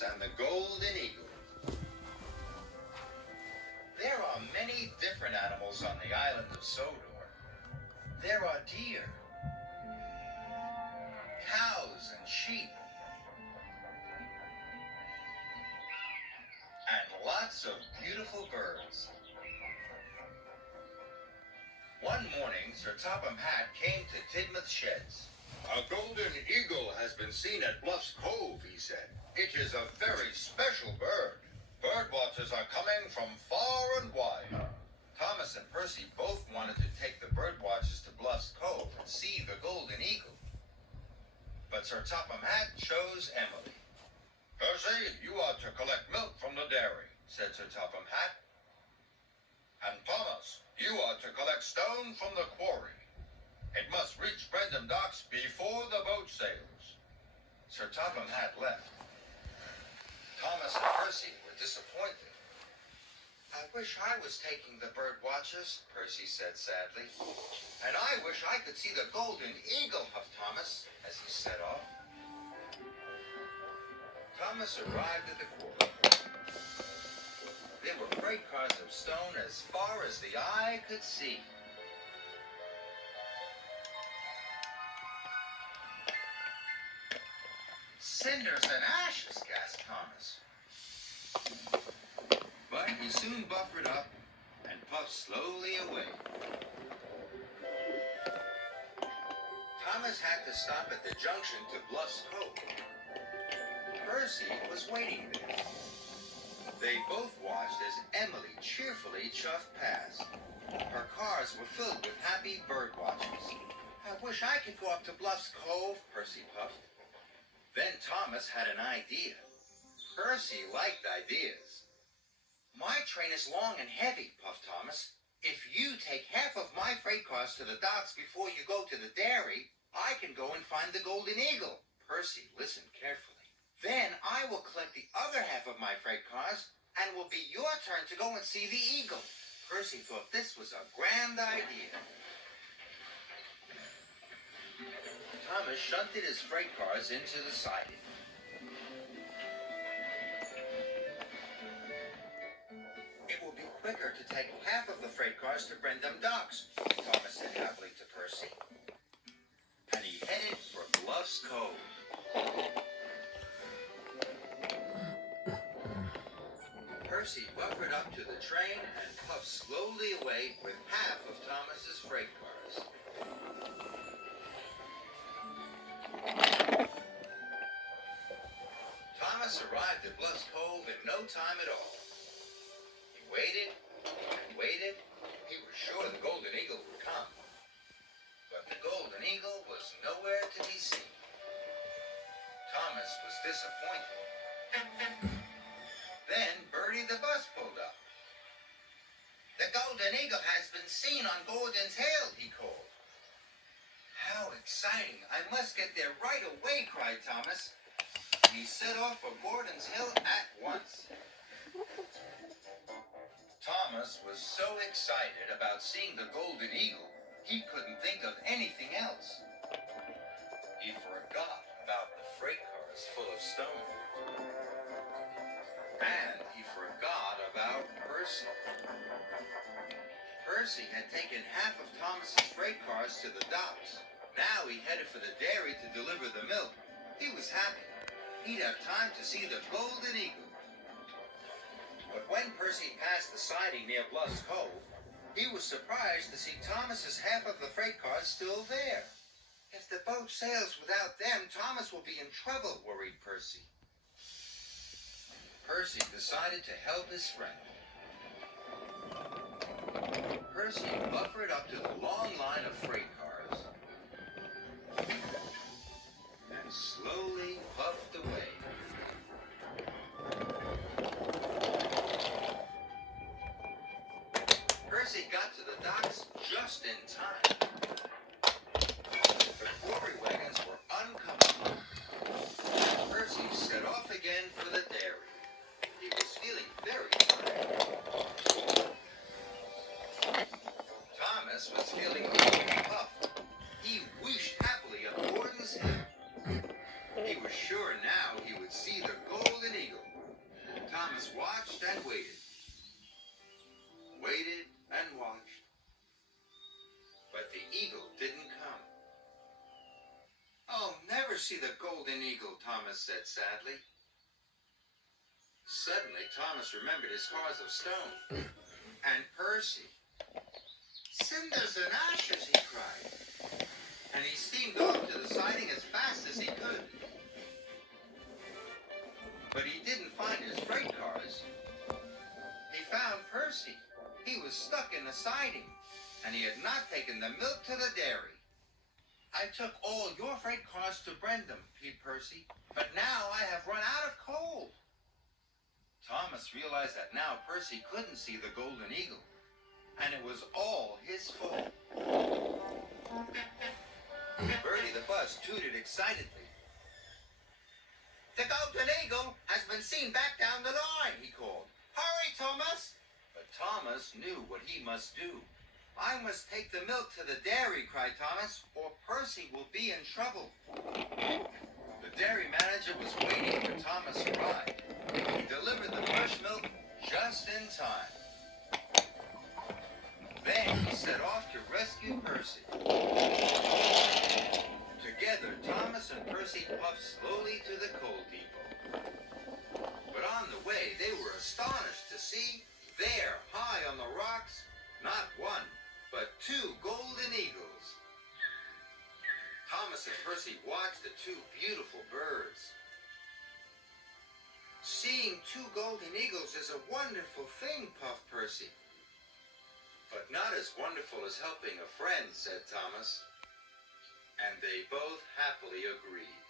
Thomas and the Golden Eagle. There are many different animals on the island of Sodor. There are deer, cows and sheep, and lots of beautiful birds. One morning, Sir Topham Hatt came to Tidmouth Sheds. "A golden eagle has been seen at Bluff's Cove," he said. "It is a very special bird. Bird watchers are coming from far and wide." Thomas and Percy both wanted to take the bird watchers to Bluff's Cove and see the golden eagle. But Sir Topham Hatt chose Emily. "Percy, you are to collect milk from the dairy," said Sir Topham Hatt. "And Thomas, you are to collect stone from the quarry. It must reach Brendam Docks before the boat sails." Sir Topham Hatt left. Thomas and Percy were disappointed. "I wish I was taking the bird watchers," Percy said sadly. "And I wish I could see the golden eagle," huffed Thomas as he set off. Thomas arrived at the quarry. There were freight cars of stone as far as the eye could see. "Cinders and ashes," gasped Thomas. But he soon buffered up and puffed slowly away. Thomas had to stop at the junction to Bluff's Cove. Percy was waiting there. They both watched as Emily cheerfully chuffed past. Her cars were filled with happy bird watchers. "I wish I could go up to Bluff's Cove," Percy puffed. Then Thomas had an idea. Percy liked ideas. "My train is long and heavy," puffed Thomas. "If you take half of my freight cars to the docks before you go to the dairy, I can go and find the Golden Eagle." Percy listened carefully. "Then I will collect the other half of my freight cars, and it will be your turn to go and see the eagle." Percy thought this was a grand idea. Thomas shunted his freight cars into the siding. "It will be quicker to take half of the freight cars to Brendam Docks," Thomas said happily to Percy. And he headed for Bluff's Cove. Percy buffered up to the train and puffed slowly away with half of Thomas's freight cars. Thomas arrived at Bluff's Cove in no time at all. He waited and waited. He was sure the Golden Eagle would come. But the Golden Eagle was nowhere to be seen. Thomas was disappointed. Then Bertie the bus pulled up. "The Golden Eagle has been seen on Gordon's Hill," he called. "How exciting! I must get there right away," cried Thomas. He set off for Gordon's Hill at once. Thomas was so excited about seeing the Golden Eagle, he couldn't think of anything else. He forgot about the freight cars full of stone. And he forgot about Percy. Percy had taken half of Thomas's freight cars to the docks. Now he headed for the dairy to deliver the milk. He was happy. He'd have time to see the Golden Eagle. But when Percy passed the siding near Bluff's Cove, he was surprised to see Thomas's half of the freight cars still there. "If the boat sails without them, Thomas will be in trouble," worried Percy. Percy decided to help his friend. Percy buffered up to the long line of freight cars and slowly puffed away. Percy got to the docks just in time. The quarry wagons were uncomfortable. Percy set off again for the dairy. He was feeling very tired. Thomas was feeling really puffed. He whooshed happily up Gordon's Hill. He was sure now he see the golden eagle, Thomas said sadly. Suddenly, Thomas remembered his cars of stone. And Percy. Cinders and ashes, he cried. And he steamed off to the siding as fast as he could. But he didn't find his freight cars. He found Percy. He was stuck in the siding, and he had not taken the milk to the dairy. I took all your freight cars to Brendam, peeped Percy, but now I have run out of coal. Thomas realized that now Percy couldn't see the golden eagle, and it was all his fault. Bertie the bus tooted excitedly. The golden eagle has been seen back down the line, he called. Hurry, Thomas! But Thomas knew what he must do. I must take the milk to the dairy, cried Thomas, or Percy will be in trouble. The dairy manager was waiting for Thomas' ride. He delivered the fresh milk just in time. Then he set off to rescue Percy. Together, Thomas and Percy puffed slowly to the coal depot. But on the way, they were astonished to see, there, high on the rocks, not one, but two golden eagles. Thomas and Percy watched the two beautiful birds. Seeing two golden eagles is a wonderful thing, puffed Percy. But not as wonderful as helping a friend, said Thomas. And they both happily agreed.